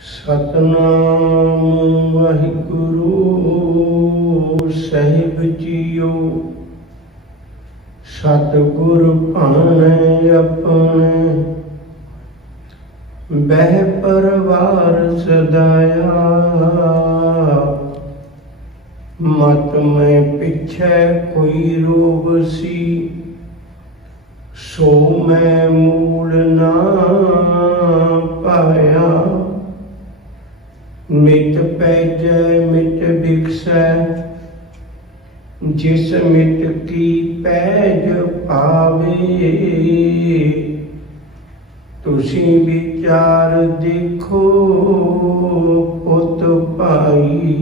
सतनाम वाहिगुरु साहिब जियो। सतगुर भाने अपने बह परवार सदाया। मत में पिछे कोई रोग सी, सो मैं मूल ना पाया। मिट पैजै मिट बिकसै, जिस मिट की पैज पावे। तुसी विचार देखो पुत भाई,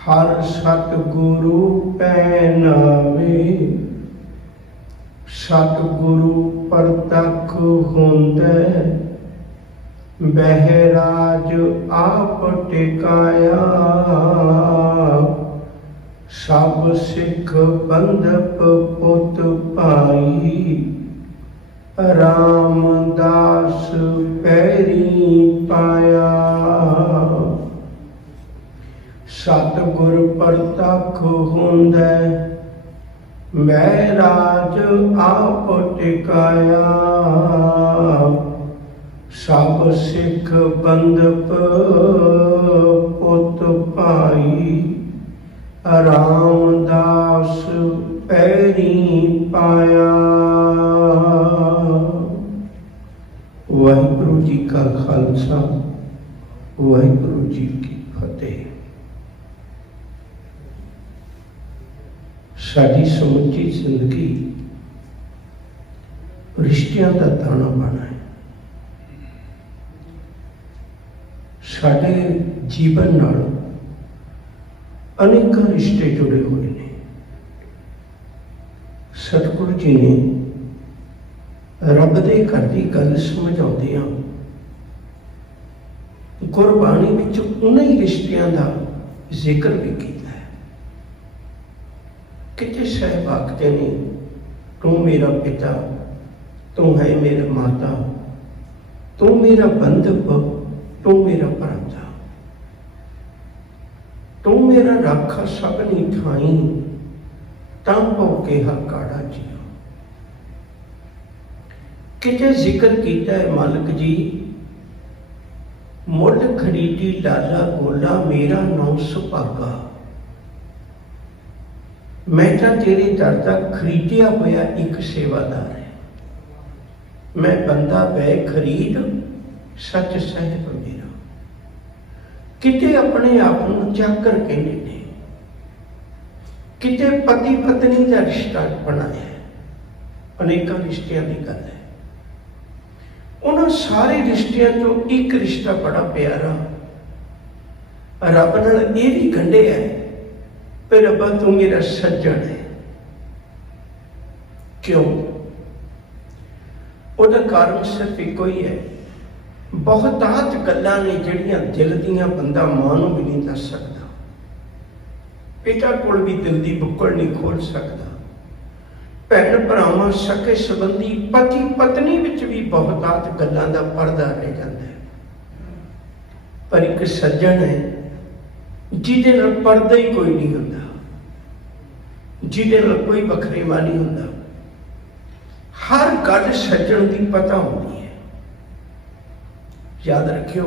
हर सतगुरु पैनावे। सतगुरु परतख होंदे, बहराज आप टिकाया। सब सिख बंधप पुत भाई, रामदास पैरी पाया। सतगुर परतख होंदे, बहराज आप टिकाया। सब सिख बंधप पुत भाई, रामदास पैरी पाया। वाहिगुरु जी का खालसा, वाहिगुरु जी की फतेह। साडी समुची जिंदगी रिश्तियां का दाना बना है। साडे जीवन नाल अनेक रिश्ते जुड़े हुए हैं। सतगुरु जी ने रब दे घर की गल समझाउंदियां गुरबाणी विच उन्हीं रिश्तियां का जिक्र भी किया है। किते साहिब आखते ने, तू मेरा पिता, तू है मेरा माता, तू मेरा बंधप, तू मेरा भराता, तू मेरा राखा सबनी ठाई, तां भौके हकाड़ा जियो। किते जिक्र किया है मालिक जी, मुल खरीदी लाला गोला, मेरा नाम सुभागा। मैं तो तेरे दर तक खरीदिया होया एक सेवादार है। मैं बंदा बै खरीद, सच साहिब मेरा। किते अपने आप को चाकर कहते ने, किते पति पत्नी का रिश्ता बनाया। अनेक रिश्तियां की गल है। उन्होंने सारे रिश्तियों चो एक रिश्ता बड़ा प्यारा रब नाल ये भी गंढे है, पर रब्बा तू मेरा सज्जन है। क्यों? उसका कारण सिर्फ एक ही है। बहुतात गल्लां ने जिहड़ियां दिल दियां बंदा मां नूं भी नहीं दस सकता, पिता कोल भी दिल की बुक्कड़ नहीं खोल सकता, भैन भरावां सके संबंधी पति पत्नी विच भी बहुतात गल्लां दा पर्दा रह जाता है। पर एक सज्जन है जिहदे नाल पर्दा ही कोई नहीं हुंदा, जिहदे नाल कोई वखरेवा नहीं हुंदा। हर गल सज्जन की पता होती है। याद रखियो,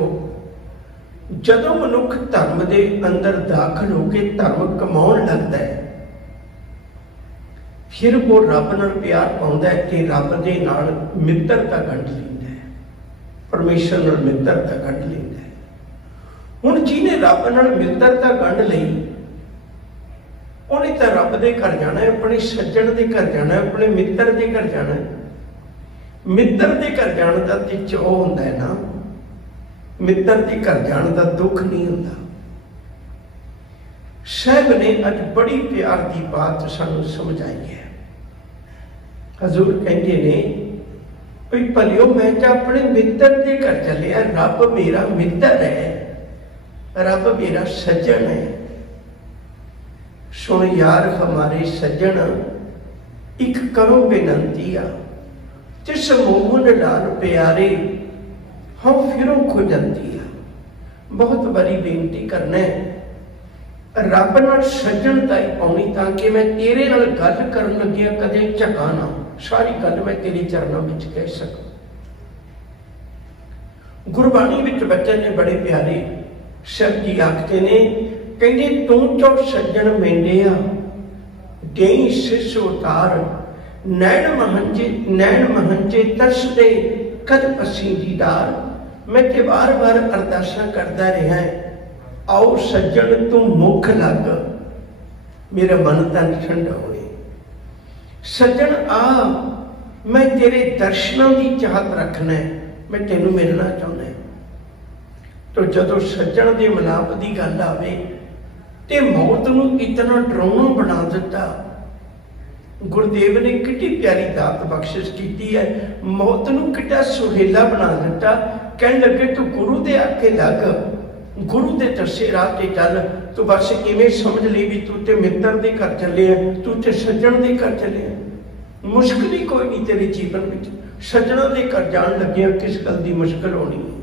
जदों मनुख धर्म के अंदर दाखिल होकर धर्म कमाउण लगता है, फिर वो रब नाल प्यार पाउंदा है कि रब दे नाल मित्रता गंढ लैंदा है, परमेश्वर नाल मित्रता गंढ लैंदा है। हुण जिहने रब नाल मित्रता गंढ लई, उन्हें तो रब दे घर जाना है, अपने सज्जन के घर जाना है, अपने मित्र के घर जाना है। मित्र के घर जाने का तो चाह होंदा है ना, मित्र के घर जाने का दुख नहीं होता। साहब ने अज बड़ी प्यार की बात सानू समझाई है। हजूर कहते ने, भाई भलियो मैं तो अपने मित्र के घर चलिया, रब मेरा मित्र है, रब मेरा सज्जन है। सुन यार हमारे सज्जन, एक करो बेनती आ, जिस मोहन लाल प्यारे हाँ फिरों खो जाती है। बहुत बड़ी बेनती करना है, रब नाल सज्जनताई पाउणी ताकि मैं तेरे नाल गल करन लगिया कदे झका ना, सारी गल मैं तेरे चरणों में कह सकां। गुरबाणी विच बचन ने बड़े प्यारे शब्द जी आखते ने, कहंदे तू चो सज्जन मेंडिया देई सिस उतार, नैन महंजे तरसदे कद पसी दीदार। मैं ते बार बार अरदासा करता रहा है, आओ सज्जन तू मुख लग, मेरा मन तन ठंडा होए। सज्जन आ, मैं तेरे दर्शनों की चाहत रखना है, मैं तेनू मिलना चाहना है। तो जदों सज्जन के मिलाप की गल आवे ते मौत नू इतना डरावना बना दिता। गुरुदेव ने कितनी प्यारी दात बख्शिश की है, मौत नू कितना सुहेला बना दिता। कह लगे तू गुरु दे आके लग, गुरु दे दसे राह ते चल। तू बस इवें समझ ली भी तू ते मित्र दे घर चले, तू ते सज्जन दे घर चले। मुश्किल ही कोई नहीं तेरे जीवन में, सज्जनों के घर जान लगे किस गल की मुश्किल होनी है।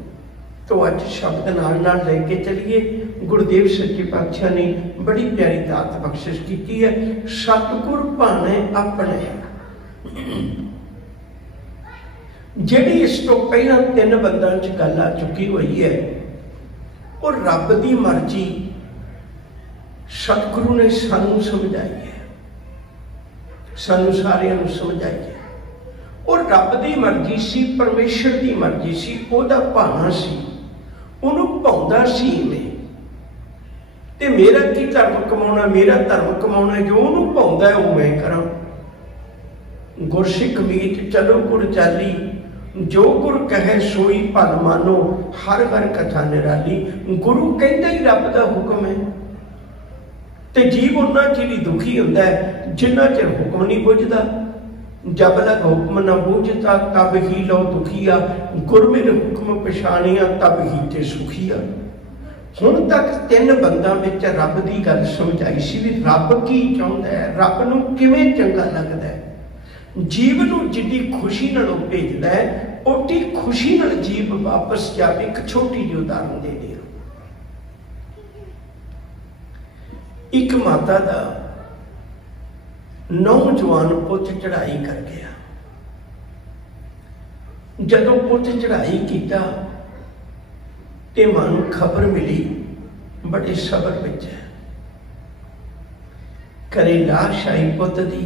तो अज शब्द नाल नाल लेके चलिए। गुरुदेव सच्चे पातशाह ने बड़ी प्यारी दात बख्शिश की है, सतगुर भाने अपने। जिहड़ी इस तो पहला 3 बंदा च गल आ चुकी हुई है, और रब की मर्जी सतगुरु ने सानू समझाई है, सानू सारियां नू समझाई है। और रब की मर्जी सी, परमेश्वर की मर्जी सी, ओहदा भाना सी, उन्होंने भाउंदा सी में। ते मेरा की धर्म कमाना, मेरा धर्म कमाना, जो उन्होंने भाउंदा है वो मैं करा। गुरसिख मीत चलो गुर चाली, जो गुर कहे सोई भल मानो, हर हर कथा निराली। गुरु कहता ही रब का हुक्म है, ते जीव उन्ना चिर ही दुखी होंदा है जिन्ना चिर हुक्म नहीं बुझदा। जब लग हुक्म न बूझता तब ही लो दुखिया, गुर मेरे हुक्म पछाणिया तब ही ते सुखिया। हुण तक 3 बंदा विच रब की गल समझाई सी भी रब की चाहुंदा है, रब नूं किवें चंगा लगदा है। जीव नूं जिद्दी खुशी नाल भेजदा है, ओटी खुशी नाल जीव वापस जावे। एक छोटी जी उदाहरण दे दिया। एक माता दा नौजवान पुत चढ़ाई कर गया। जदों पुत चढ़ाई किया ते मां नूं खबर मिली, बड़े सबर विच है, घरे लाश आई पुत दी।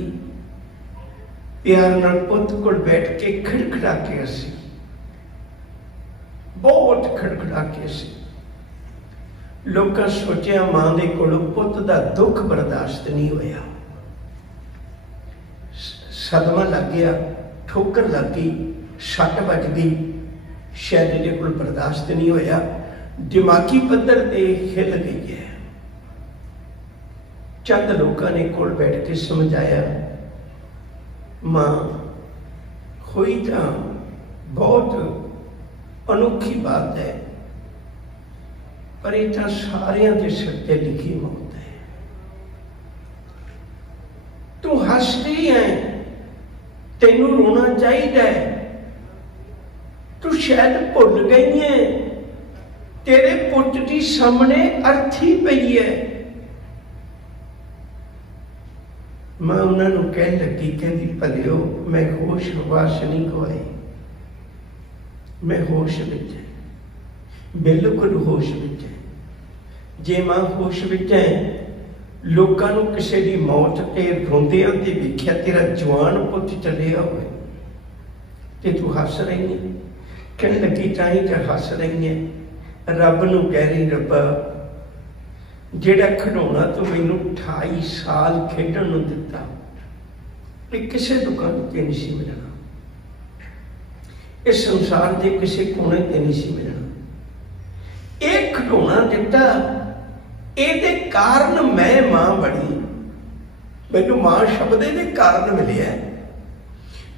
प्यार नाल पुत कोल बैठ के खड़खड़ा के असी, बहुत खड़खड़ा के असी। लोकां सोचिया मां दे कोलों पुत दा दुख बर्दाश्त नहीं होया, सदमा लग गया, ठोकर लग गई, सट बज गई, शायद इहदे कोल बर्दाश्त नहीं होया, दिमागी पद्धर ते हिल गई है। चंद लोगों ने कोल बैठ के समझाया, मां हुई तो बहुत अनोखी बात है, पर ये तो सारियां दे सिर ते लिखी मौत है। तू हसदी है, तेनू रोना चाहिए, तू शायद भुल गई है, तेरे पुत की सामने अर्थी पई है। मैं उन्होंने कह लगी, कहती भलियो मैं होश हवास नहीं गवाई, मैं होश विच है, बिल्कुल होश विच है। जे मां होश विच है, लोगों को किसी की मौत ते रोंदियां ते वेख्या तेरा जवान पुत चलिया होवे ते तू हस रही है। कहने लगी चाहे चाहे हस रही है, रब नूं कह रही, रब्बा जेड़ा खिडौना तू मैनू 28 साल खेडण नूं दिता, ये किसी दुकान ते नहीं सी मिलना, इस संसार के किसी कोने ते नहीं सी मिलना। एक खिडौना दिता, ये कारण मैं मां बनी, मैनू मां शब्द ये कारण मिले।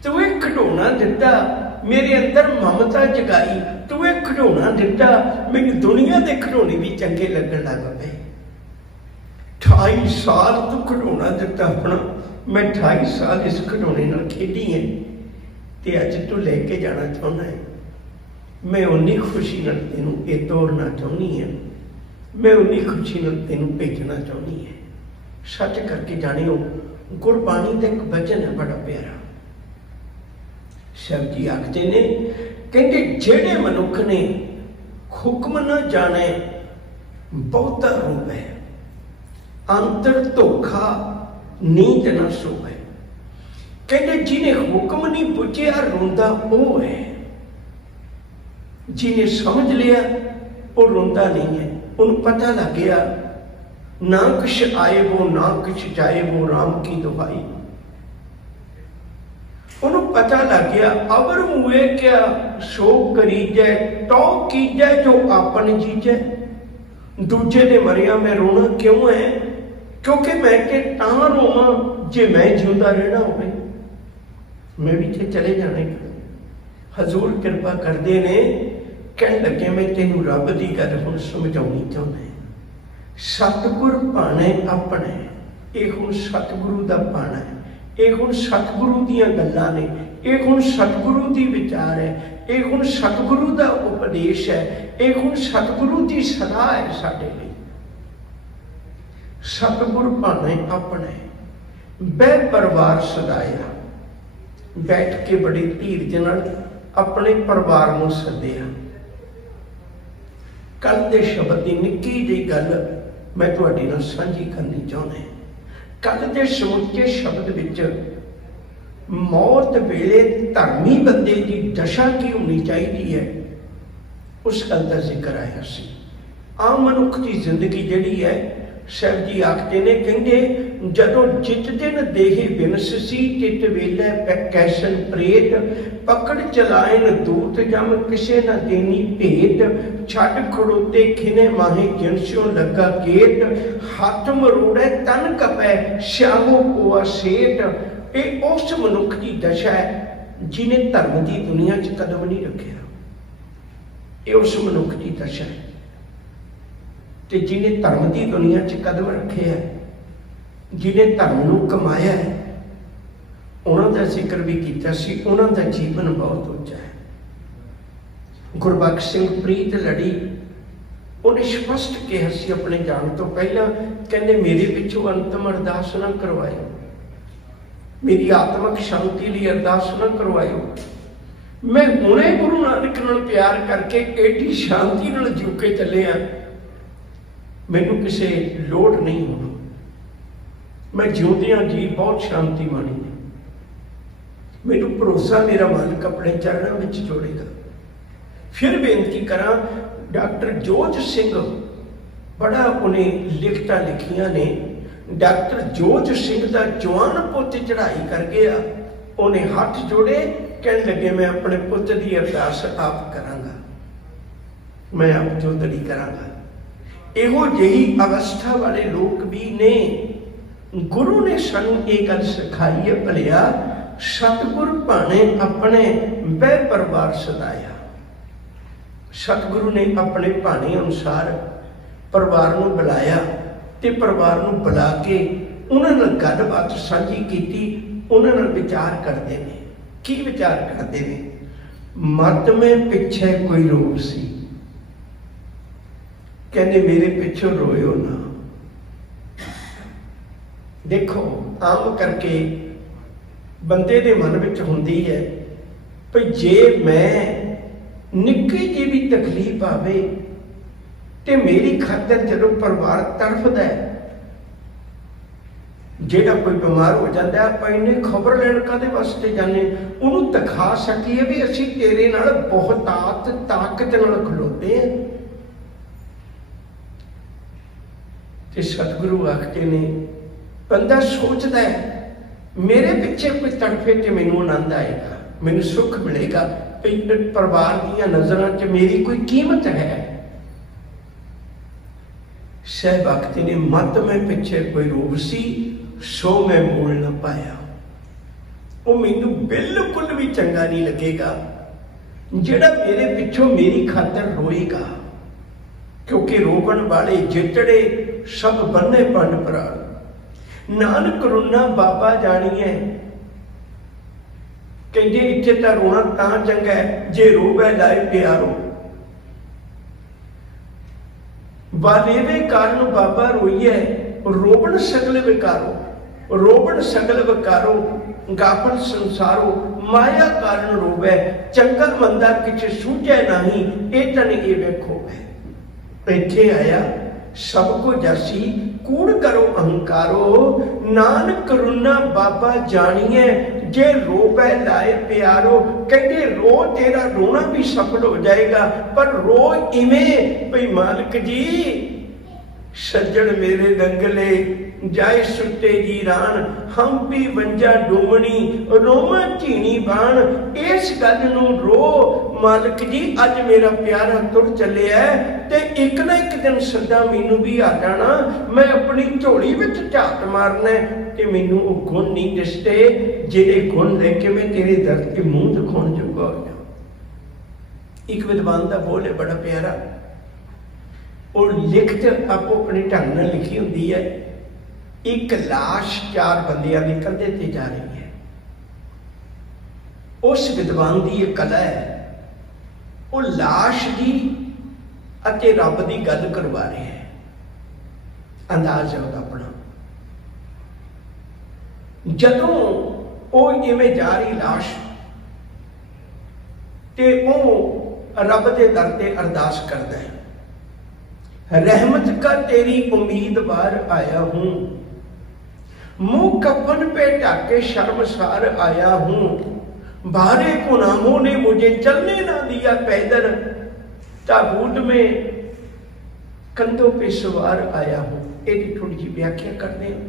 तू एक खिडौना दिता, मेरे अंदर ममता जगाई, तू एक खिडौना दिता, मैनू दुनिया के खिडौने भी चंगे लगन लग पे। 28 साल तू खिडौना दिता अपना, मैं 28 साल इस खिडौने नाल खेडी है, ते अज तू लेके जाना चाहना है। मैं उन्नी खुशी नाल तेनू ये तोड़ना चाहनी है, मैं उन्नी खुशी नाल तेनू भेजना चाहनी है। सच करके जानियो गुरबाणी का एक वचन है बड़ा प्यारा। साहब जी आखते ने, कहते जेड़े मनुख ने हुक्म न जाने बहुता रूप है, अंतर धोखा नींद न सोवे। कहते जिन्हें हुक्म नहीं बुझिया रोंदा वो है, जिन्हें समझ लिया वो रोंदा नहीं है। उन्हें पता लग गया ना कुछ आए वो ना कुछ जाए वो राम की दुहाई। उन्हें पता लग गया अबर मुए क्या शोक करीजै टौ कीजै जो आपन जीजै। दूजे ने मरिया मैं रोना क्यों है, क्योंकि मैं के तां रोवां जे मैं जिंदा रहना होवे, मैं भी थे चले जाने। हजूर कृपा करते ने, कह लगे मैं तेनू रब की गल हुण समझाउणी चाहुंदा। सतगुर भाणे अपने, ये हुण सतगुरु दा भाणा है, ये हुण सतगुरु दीयां गल्लां ने, ये हुण सतगुरु दी विचार है, ये हुण सतगुरु दा उपदेश है, ये हुण सतगुरु दी सलाह है साडे लई। सतगुर भाणे अपने बह परिवार सदाया, बैठ के बड़े धीरज नाल अपने परिवार नूं सद्दिया। कल के शब्द की निक्की जी गल मैं तुहाडे नाल साझी करनी चाहुंदा। कल के समुचे शब्द विच मौत वेले धर्मी बंदे की दशा की होनी चाहिए है, उस गल का जिक्र आया सी। आम मनुख की जिंदगी जिहड़ी है, साहब जी आखते ने, कहंदे जदों जित दिन देहे बिनस सी तित वेले कैसन प्रेत। पकड़ चलायन दूत जम किसे न देनी भेट। छड़ खड़ोते खिने माहे जिनस्यों लगा गेट। हाथ मरोड़े तन कपै श्यामो पोआ सेठ। ये उस मनुख की दशा है जिन्हें धर्म की दुनिया च कदम नहीं रखा। ये उस मनुख की दशा है ते जिन्हें धर्म की दुनिया च कदम रखे है, जिन्हें धर्म नूं कमाया है, उन्हों का जिक्र भी किया सी। उन्हों का जीवन बहुत उच्चा है। गुरबख्श सिंह प्रीत लड़ी, उन्हें स्पष्ट कहा सी अपने जान तो पहला, कहने मेरे पिछों अंतिम अरदास ना करवाओ, मेरी आत्मक शांति लिए अरदास ना करवाओ। मैं हुणे गुरु नानक नाल प्यार करके एडी शांति नाल जीव के चले आ, मैनू किसी लोड़ नहीं होना। मैं जिउंदियां जी बहुत शांति मानी है। मैनू भरोसा मेरा मालिक अपने चरणों में जोड़ेगा। फिर बेनती करा, डॉक्टर जोज सिंह बड़ा उन्हें लिखता लिखिया ने। डॉक्टर जोज सिंह का जवान पुत चढ़ाई कर गया, उन्हें हाथ जोड़े, कह लगे मैं अपने पुत की अरदास आप करांगा, मैं आप जोदड़ी करांगा। इहो जही अवस्था वाले लोग भी ने। गुरु ने सानू ये गल सिखाई है, भलिया सतगुर भाणे अपने बह परिवार सदाया। सतगुरु ने अपने भाणे अनुसार परिवार नूं बुलाया ते परिवार नूं बुला के उन्हां नाल गलबात साझी कीती। उन्हां नाल विचार करते हैं। की विचार करते हैं? मत में पिछे कोई रोग सी, कहने मेरे पिछों रोयो ना। देखो आम करके बंदे दे मन विच हुंदी है भई जे मैं निक्की जी भी तकलीफ आवे ते मेरी खातर जदों परिवार तड़फदा है, जेड़ा कोई बीमार हो जाता है, आप इन्हें खबर लैन कादे वास्ते जाने, उन्होंने दिखा सकीए भी असीं तेरे नाल बहुतात ताकत नाल खलोते हैं। ते सतगुरु आखते ने, बंदा सोचता है मेरे पीछे कोई तड़फे तो मैनू आनंद आएगा, मैनू सुख मिलेगा, परिवार दी नजरों च मेरी कोई कीमत है। साहब आखते ने, मत में पीछे कोई रोग सी सो मैं बोल ना पाया। वो मैनू बिल्कुल भी चंगा नहीं लगेगा जेड़ा मेरे पिछों मेरी खातर रोएगा, क्योंकि रोकण वाले जितड़े सब बन्ने पंड प्राण। नानक रुना बाबा जानिए, कहते इत्थे तां रोना तां चंगा है जे रोवे लाए प्यारो। वालेवे कारण बाबा रोइए रोबण सगल विकारो, रोबण सगल विकारो गाफल संसारो माया कारण रोवे चंगा मंदा किछ सूझे नहीं ए तन ए वेखो है। इत्थे आया सबको जासी कूड़ करो अहंकारो नानक करुणा बाबा जानिए जे रोवे लाए प्यारो। कहते रो तेरा रोना भी सफल हो जाएगा पर रो इवें भई मालिक जी सज्जन मेरे दंगले जाए सुते जी रान हम भी वंजा डोमनी रोमा झीनी बाण। इस गल नूं रो मालिक जी अज मेरा प्यारा तुर चलिया ते एक ना एक दिन सदा मैनू भी आ जाना, मैं अपनी झोली विच झात मारना ते मैनू वो गुण नहीं दिसते जिहड़े गुण लेके मैं तेरे दर के मूँह दिखाउण जोगा हो जाऊं। एक विद्वान का बोल है बड़ा प्यारा, और लिखत आपो अपने ढंग नाल लिखी हुंदी है। एक लाश चार बंदियां के कंधे ते जा रही है। उस विद्वान की एक कला है, वो लाश की अते रब की गल करवा रहे हैं। अंदाज है अपना। जदों वो इवें जा रही लाश ते वो रब के दर ते अरदास करता है, रहमत का तेरी उम्मीदवार आया हूं, मुंह कफन पे ढाके शर्मसार आया हूं, भारे गुनाहों ने मुझे चलने ना दिया पैदल, ताबूत में कंधों पे सवार आया हूं। एक थोड़ी जी व्याख्या करते हैं।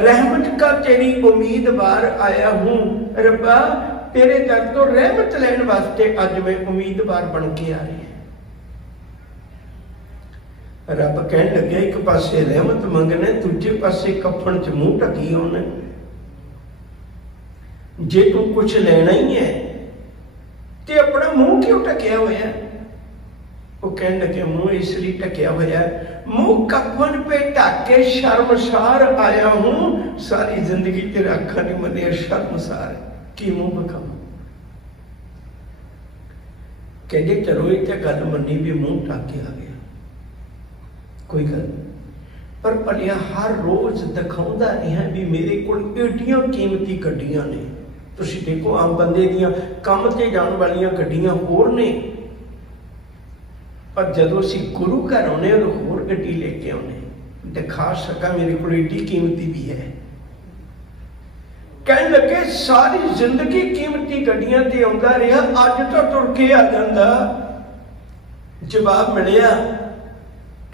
रहमत का तेरी उम्मीदवार आया हूं, रब्बा तेरे दर तो रहमत लैन वास्ते अज मैं उम्मीदवार बन के आ रही है। रब कहन लगे एक पासे रहमत मंगने दूजे पासे कफन च मुंह ढकी आने। जे तू कुछ लेना ही है तो अपना मुंह क्यों ढकिया होया? वो कहन लगे मुंह इसलिए ढकिया होया, मुंह कफन पे ढके शर्मसार आया हूं। सारी जिंदगी तेरा अखा नहीं मनिया, शर्मसार की मुंह बखाऊं। कहते चलो इतने गल मनी भी मुंह ढक के आ गया, कोई गल पर भलिया हर रोज दिखाउंदा रहा भी मेरे कोल एडियां कीमती गड्डियां ने। तुसीं देखो आम बंदे दियां काम ते जाण वालियां गड्डियां होर ने, पर जदों असीं गुरु घर आउणे और होर गड्डी लेके आउणे दिखा सका मेरे कोल एडी कीमती भी है। कहन लगे सारी जिंदगी कीमती गड्डियां ते आउंदा रहा, अज तो तुर के आ जांदा। जवाब मिलिया,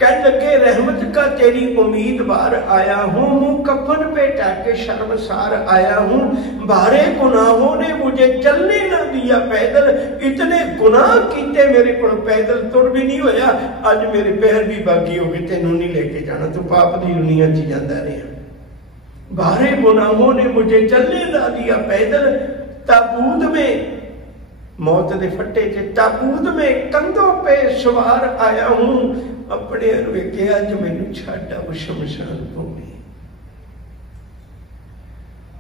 कहने लगे रहमत का तेरी उम्मीदवार आया हूं, मुंह कफन पे ढाके शर्मसार आया हूं, भारे गुनाहों ने मुझे चलने ना दिया पैदल। इतने गुनाह कीते मेरे को पैदल तुर भी नहीं होया, अज मेरे पैर भी बाकी हो गए, तेनू नहीं लेके जाना, तू पाप की दुनिया च जाता रहा। भारे गुनाहों ने मुझे चलने ना दिया पैदल, ताबूत में मौत के फट्टे के ताबूत में कंधों पे सवार आया हूं। अपने वेखे अज मैनू छड्ड आओ शमशान भूमि।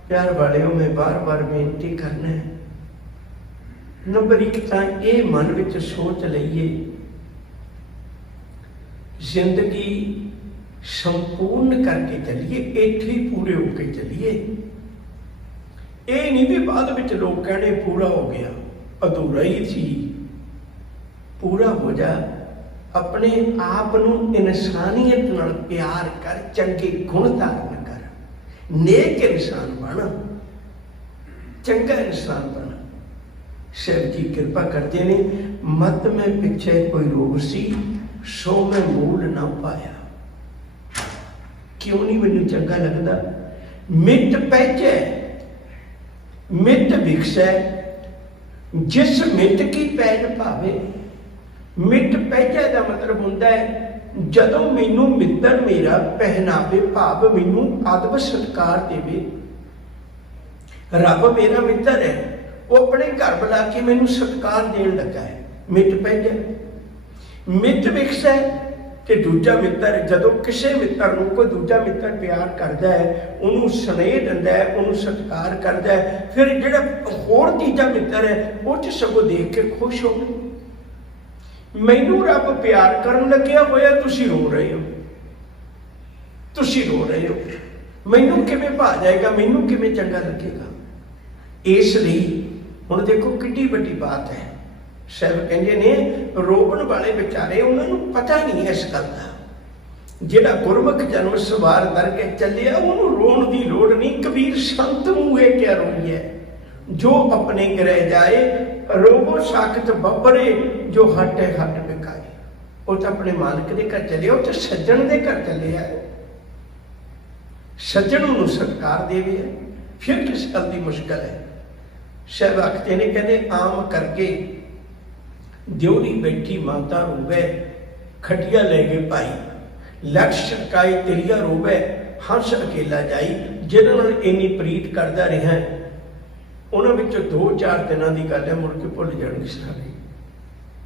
प्यार वालियों में बार बार बेनती करना है, नंबर एक तां ये मन विच सोच लईए जिंदगी संपूर्ण करके चलिए, इत्थे ही पूरे होके चलिए। ये नहीं भी बाद विच लोग कहने पूरा हो गया, अधूरा ही थी। पूरा हो जा, अपने आप नूं इंसानियत नाल प्यार कर, चंगे गुण धारण कर, नेक इंसान बन, चंगा इंसान बन। शिव जी कृपा करते ने, मत में पिछे कोई रोग सी सो मैं मूल ना पाया। क्यों नहीं मैनू चंगा लगता? मिट पैचे मिट विकसै, जिस मिट की पैन भावे। मिट पैचे का मतलब होंदा है जदों मैनू मित्र मेरा पहनावे, भाव मैनू अदब सत्कार देवे। रब मेरा मित्र है, वो अपने घर बुला के मैनू सत्कार देन लगा है। मिट पैचे मिट विकसै, कि दूजा मित्र जदों किसी मित्र नूं कोई दूजा मित्र प्यार करता है, उन्होंने स्नेह दिंदा है, उन्होंने सत्कार करता है, फिर जिहड़ा होर तीजा मित्र है वो च सगों देख के खुश हो गए। मैनू रब प्यार करन लग्या होया, तुसीं रो रहे हो, तुसीं रो रहे हो, मैनू किवें भा जाएगा, मैनू किवें चंगा लगेगा। इसलिए हुण देखो कितनी वड्डी बात है। साहब कहते ने रोपण वाले बेचारे उन्होंने पता नहीं है इस गल का, जिहड़ा गुरमुख जन्म सवार करके चलिया उन्होंने रोण की लोड़ नहीं। कबीर संत मूए क्या रोई है, जो अपने गिरह जाए रोवो साखत बबरे, जो हट है हट बिकाए। वो तो अपने मालिक के घर चलिया, वो तो सज्जन के घर चलिया, सज्जन उन्होंने सत्कार देवे, फिर किस गल की मुश्किल है। साहब आखते ने कहते आम करके दियोरी बैठी माता रोवे, खटिया ले गए भाई, लक्ष छकाए तिरिया रोवे, हंस अकेला जाई। जिन्होंने इन्नी प्रीत करता रहा उन्होंने 2-4 दिनों की गल है, मुड़ के भुल जाएंगे,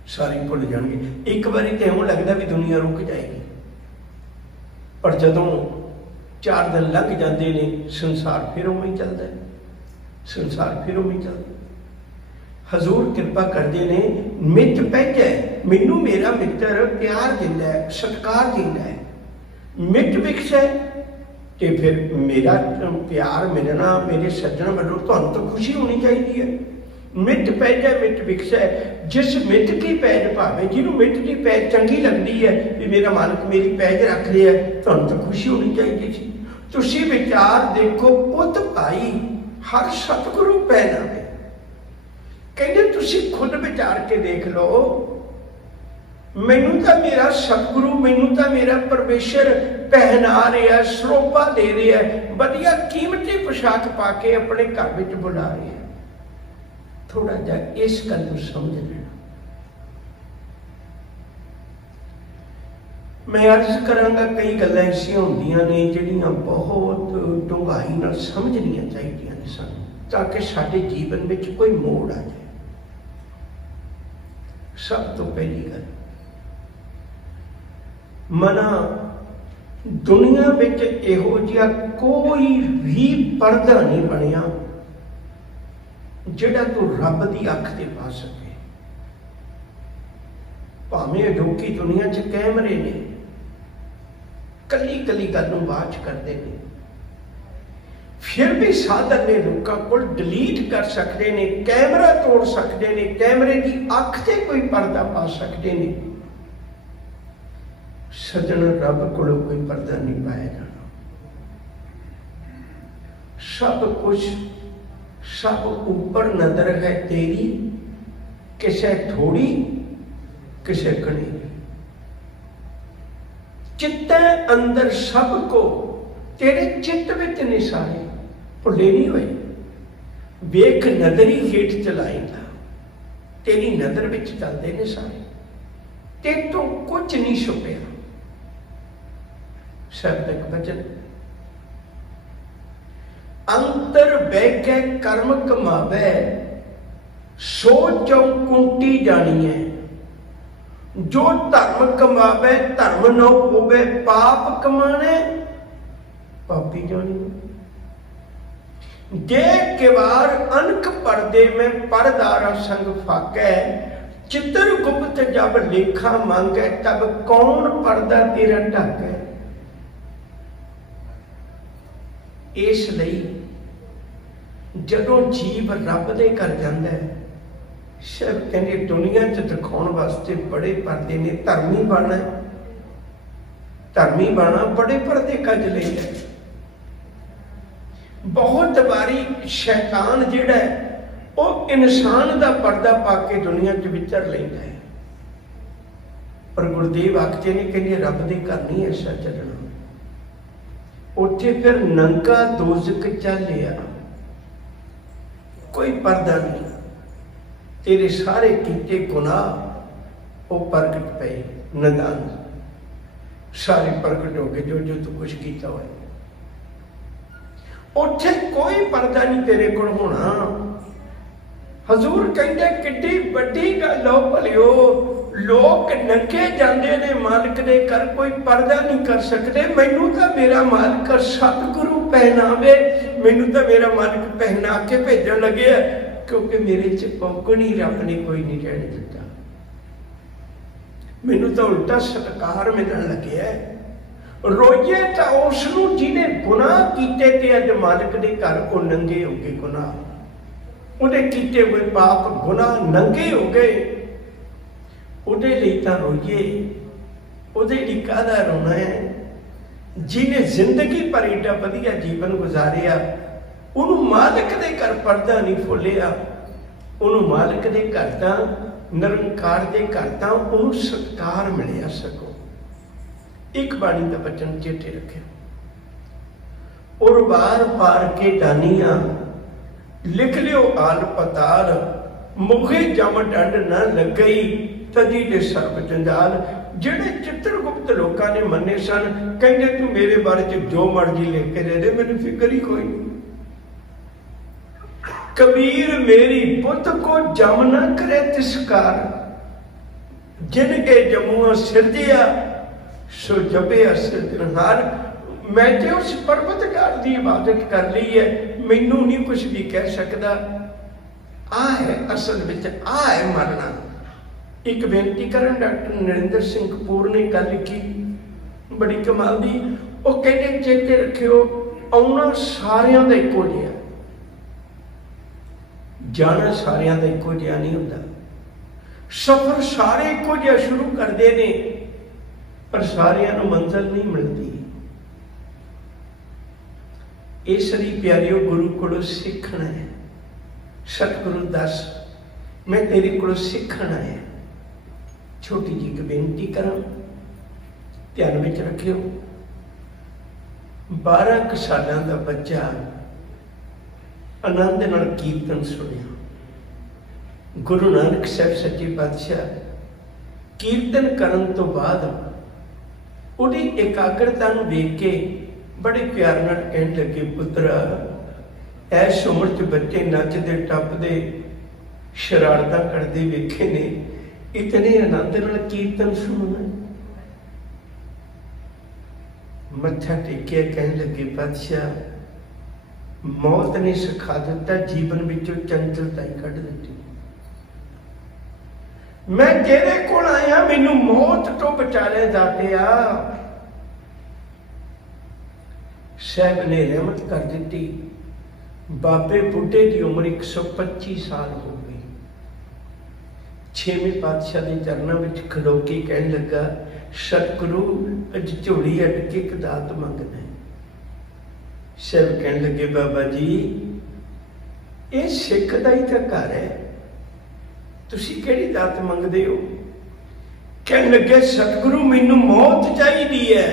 सारे भुल जाएंगे। एक बारी तो इवें लगता भी दुनिया रुक जाएगी, पर जदों 4 दिन लंघ जाते हैं संसार फिर उवें ही चलता है, संसार फिर उवें ही चलता। हजूर कृपा करते ने, मित पैजा मैनू मेरा मित्र प्यार दिंदा है, सत्कार दिंदा है, मित विकसे तो फिर मेरा प्यार मिलना मेरे सज्जन वालों तुहानूं तो खुशी होनी चाहिए है। मित पैजा मित विकसे, जिस मित की पैज भावे, जिन्हों मित की पैज चंगी लगती है भी मेरा मालिक मेरी पैज रख लिया, तुहानूं तो खुशी होनी चाहिए सी। तुसीं विचार देखो पुत भाई हर सतगुरु पहनावे। कहते तुसीं खुद विचार के देख लो, मैनू तो मेरा सतगुरु, मैनू तो मेरा परमेश्वर पहना रहा, सरोपा दे रहा है, वधिया कीमती पोशाक पा के अपने घर में बुला रहा है। थोड़ा जा इस गल को समझ लेना। मैं अर्ज करांगा कई गल्लां ऐसियां होंदियां ने जिहड़ियां बहुत डूंघाई नाल समझनियां चाहिदियां ने सानूं, ताकि साडे जीवन में कोई मोड़ आ जाए। सब तो पहली गल, मना दुनिया विच इहो जिहा कोई भी पर्दा नहीं बनिया जिहड़ा तू रब की अख ते पा सके। भावें अजोकी दुनिया च कैमरे ने कली कली गल नूं वाच करते हैं, फिर भी साधन ने लोगों को डिलीट कर सकते हैं, कैमरा तोड़ सकते हैं, कैमरे की अख से कोई पर्दा पा सकते हैं। सजन रब को कोई पर्दा नहीं पाया जाना। सब कुछ सब ऊपर नजर है तेरी, किसे थोड़ी किसे कणी, चित्त अंदर सब को तेरे चित्त विच निसारे, भुले नहीं हुए। वेख नजरी हेठ चलाएगा, तेरी नजर विच चलते ने सारे, तेरे तो कुछ नहीं छुपया। शब्द एक वचन, अंतर बह के कर्म कमावे, सोचो कुंटी जानी है। जो धर्म कमावे धर्म न होवे, पाप कमाने पापी जानी। जे किवार अनक पर्दे में परदारा संग फाके, चित्र गुप्त जब लेखा मांगे, तब कौन पर्दा तेरा ढके। इसलिए जदों जीव रब दे घर जांदा है, सब कहते दुनिया च दिखाने वास्ते बड़े पर्दे ने, धर्मी बनना, धर्मी बनना बड़े पर्दे कज ले है। बहुत बारी शैतान जिहड़ा है वो इंसान का पर्दा पा के दुनिया च विचर लेंदा है, पर गुरुदेव आखते ने कहते रब दे घर नहीं ऐसा चलना। उत्थे फिर नंगा दोजक चलिया, कोई पर्दा नहीं, तेरे सारे कीते गुनाह वो प्रगट पे नदान सारे प्रगट हो गए, जो जो तू कुछ किया हुआ। उत्थे कोई पर्दा नहीं तेरे को होना। हजूर कहते किड्डी वड्डी गल हो भलियो, लोग नंगे जाते ने मालिक दे घर, कोई पर्दा नहीं कर सकते। मैनू तो मेरा मालिक सतगुरु पहनावे, मैनू तो मेरा मालिक पहना के भेजन लगे, क्योंकि मेरे च औगण ही रब ने कोई नहीं रहने दिता। मैनू तो उल्टा सत्कार मिलने लगे है। रोइए तो उसनू जिन्हें गुनाह किए ते अज मालिक दे घर को नंगे हो गए, गुनाह उहदे कीते हुए पाप गुनाह नंगे हो गए। उहदे लई तां रोइए, उहदे लई काहदा रोना है? जिन्हें जिंदगी भर एडा वधिया जीवन गुजारिया, उन्होंने मालिक दे घर पर्दा नहीं खोलिया, उन्होंने मालिक दे घर तां निरंकार दे घर तां उन्होंने सत्कार मिलिया। सको एक बाणी का वचन चेते रखे, और बार पार के दानिया लिख लियो आल पताल, मुखे जम डंड न लग गई तजी दे सर्ब जंजाल। जिहड़े चित्रगुप्त लोगों ने मन्ने सन, कहंदे तू मेरे बारे च जो मर्जी लिख के दे दे, मैनूं फिक्र ही कोई नहीं। कबीर मेरी पुत को जम न करे तिसकार, जिनके जमुआ सिरजिया सो जबिया सिरजनहार। मैं तो उस परबतगार की इबादत कर ली है, मैनू नहीं कुछ भी कह सकता। आ है असल में, आ है मरना। एक बेनती करन डॉक्टर नरेंद्र सिंह कपूर ने गल की बड़ी कमाल दी। वो कहते चेते रखियो, आउना सारियां दा इक्को जिहा, जाना सारियां दा इक्को जिहा नहीं होंदा। सफर सारे इक्को जिहा शुरू करते हैं, पर सारियां नूं मंजिल नहीं मिलती। इस लई प्यारियो गुरु कोलों सीखना है। सतगुरु दस मैं तेरे कोलों सीखना है। छोटी जी एक बेनती करा, ध्यान में रखियो। 12 सालों का बच्चा आनंद नाल कीर्तन सुनिया। गुरु नानक साहब सच्चे पातशाह कीर्तन करन तो बाद उहदी एकाग्रता नूं देख के बड़े प्यार नाल कहण लगे, पुत्रा ऐस उम्र च बच्चे नचदे टपदे शरारतां करदे वेखे ने, इतने आनंद नाल कीर्तन सुनना। मत्था टेकिया, कहण लगे, पातशाह मौत ने सिखा दिता, जीवन विचों चंचलता ही कढ दित्ती। मैं तेरे कोल आया, मैनू मौत तो बचा ले दातिया। साहब ने रहमत कर दी। बाबे बुढ़े की उम्र 125 साल हो गई। 6वें पातशाह के चरणों में खलो के कहन लगा, सतगुरु अज झोली अट के एक दात मंगना है। साहब कहन लगे, बाबा जी ये सिख का ही तो घर है, तुसी केड़ी दात मंगदे हो? कहन लगे, सतगुरु मैनू मौत चाहिदी है।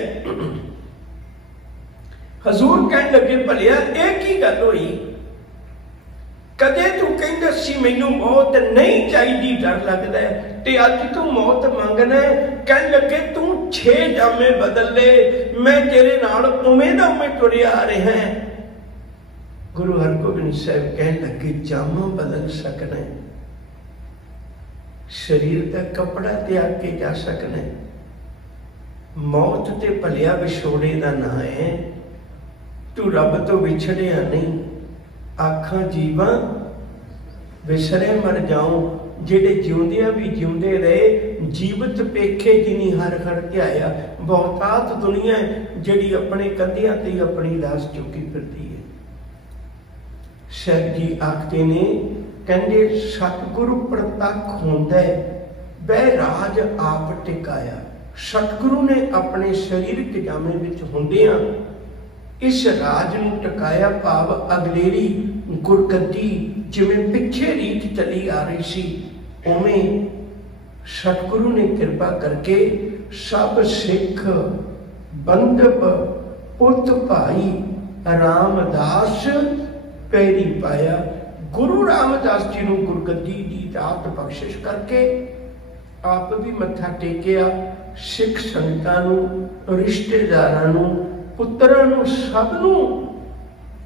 हजूर कहन लगे, भलिया एक ही गल होई, कदे तू कहंदा सी मैनू मौत नहीं चाहिदी, डर लगदा है, ते अज तू मौत मंगना है। कहन लगे, तू 6 जामे बदल ले, मैं तेरे नाल उवें दा उवें तुरिया आ रहा है। गुरु हरगोबिंद साहब कहन लगे, जामा बदल सकना है, शरीर का कपड़ा त्याग के जा सकना है। मौत ते भलिया विछोड़े का ना है, तू रब तो विछड़िया नहीं। आखा जीवा विसरे मर जाऊं, जेडे जिउंदियां भी जिउंदे रहे, जीवत पेखे जिनी हर खड़ ध्याया। बहुतात दुनिया है जिहड़ी अपने कंधियां ते अपनी लाश चुकी फिरती है। साहब जी आखते ने, कहंदे सतगुरु प्रतख होंदा है, वह राज आप टिकाया। सतगुरु ने अपने शरीरक जामे विच होंदियां इस राज नूं टकाया, भाव अगलेरी गुरगद्दी जिवें पिछे रीत चली आ रही सी, उवें सतगुरु ने कृपा करके सब सिख बंधप पुत भाई रामदास पैरी पाया। गुरु रामदास जी नूं गुरगद्दी दी दात बख्शिश करके आप भी मत्था टेकिया। सिख संगतां नूं, रिश्तेदारां नूं, पुत्रां नूं, सबनूं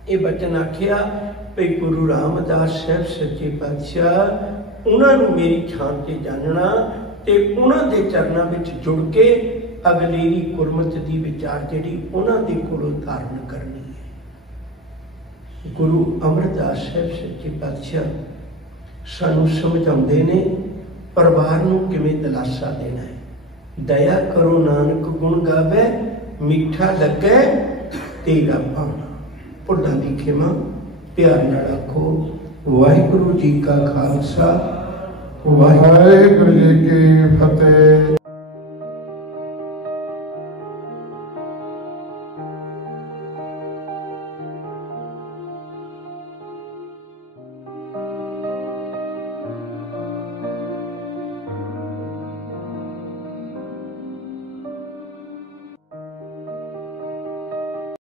ये वचन आखिया भई गुरु रामदास साहब सच्चे पातशाह उन्होंने मेरी थां ते जानना, ਤੇ ਉਹਨਾਂ ਦੇ ਚਰਨਾਂ ਵਿੱਚ ਜੁੜ ਕੇ ਅਗਲੇਰੀ ਗੁਰਮਤਿ ਦੀ ਵਿਚਾਰ ਜਿਹੜੀ ਉਹਨਾਂ ਦੇ ਕੋਲੋਂ ਧਾਰਨ ਕਰਨੀ ਹੈ। ਗੁਰੂ ਅਮਰਦਾਸ ਸਾਹਿਬ ਸੱਚੇ ਪਾਤਸ਼ਾਹ ਸਾਨੂੰ ਸਮਝਾਉਂਦੇ ਨੇ ਪਰਿਵਾਰ ਨੂੰ ਕਿਵੇਂ ਦਿਲਾਸਾ ਦੇਣਾ ਹੈ। ਦਇਆ ਕਰੋ ਨਾਨਕ ਗੁਣ ਗਾਵੇ, ਮਿੱਠਾ ਲੱਗੇ ਤੇਰਾ ਭਾਣਾ। ਭੁੱਲਾਂ ਦੀ ਖਿਮਾ, ਪਿਆਰ ਨਾਲ ਆਖੋ ਵਾਹਿਗੁਰੂ ਜੀ ਕਾ ਖਾਲਸਾ, ਵਾਹਿਗੁਰੂ ਜੀ ਕੀ ਫਤਿਹ।